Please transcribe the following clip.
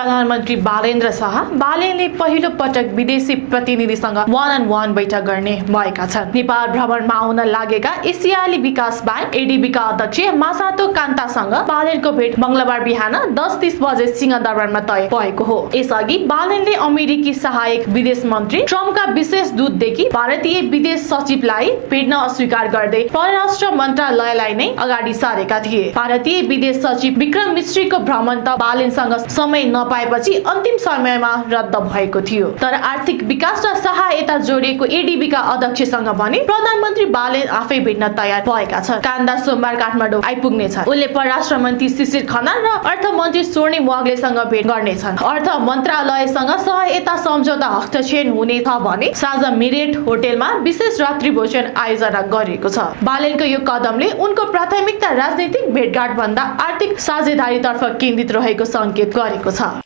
प्रधानमन्त्री बालेन्द्र शाह बालेनले पहिलो पटक विदेशी प्रतिनिधिसँग वान अन वान बैठक गर्ने भएका छन्। नेपाल भ्रमणमा आउन लागेका एसियाली विकास बैंक एडीबीका अध्यक्ष मासातो कान्तासँग बालेनको भेट मंगलबार बिहान 10:30 बजे सिंहदरबारमा तय भएको हो। यसअघि बालेनले अमेरिकी सहायक विदेश मन्त्री ट्रम्पका विशेष दूतदेखि भारतीय विदेश सचिवलाई भेट्न अस्वीकार गर्दै परराष्ट्र मन्त्रालयलाई नै अगाडि सारेका थिए। भारतीय विदेश सचिव विक्रम मिश्रीको भ्रमण त बालेनसँग समय नपाएपछि अन्तिम समयमा रद्द भएको थियो। तर आर्थिक विकास र सहायता जोडिएको एडीबीका अध्यक्षसँग भने प्रधानमन्त्री बालेन आफै भेट्न तयार भएका छन्। कान्दा सोमबार काठमाडौँ आइपुग्नेछन्। उनले परराष्ट्र मन्त्री शिशिर खनाल र अर्थमन्त्री स्वर्णिम वाग्लेसँग भेट गर्नेछन्। अर्थ मन्त्रालयसँग सहायता सम्झौता हस्ताक्षर हुनेछ भने साँझ मेरियट होटेलमा विशेष रात्रि भोजन आयोजना गरिएको छ। बालेनको यो कदमले उनको प्राथमिकता राजनीतिक भेटघाट भन्दा आर्थिक साझेदारीतर्फ केन्द्रित रहेको संकेत गरेको छ।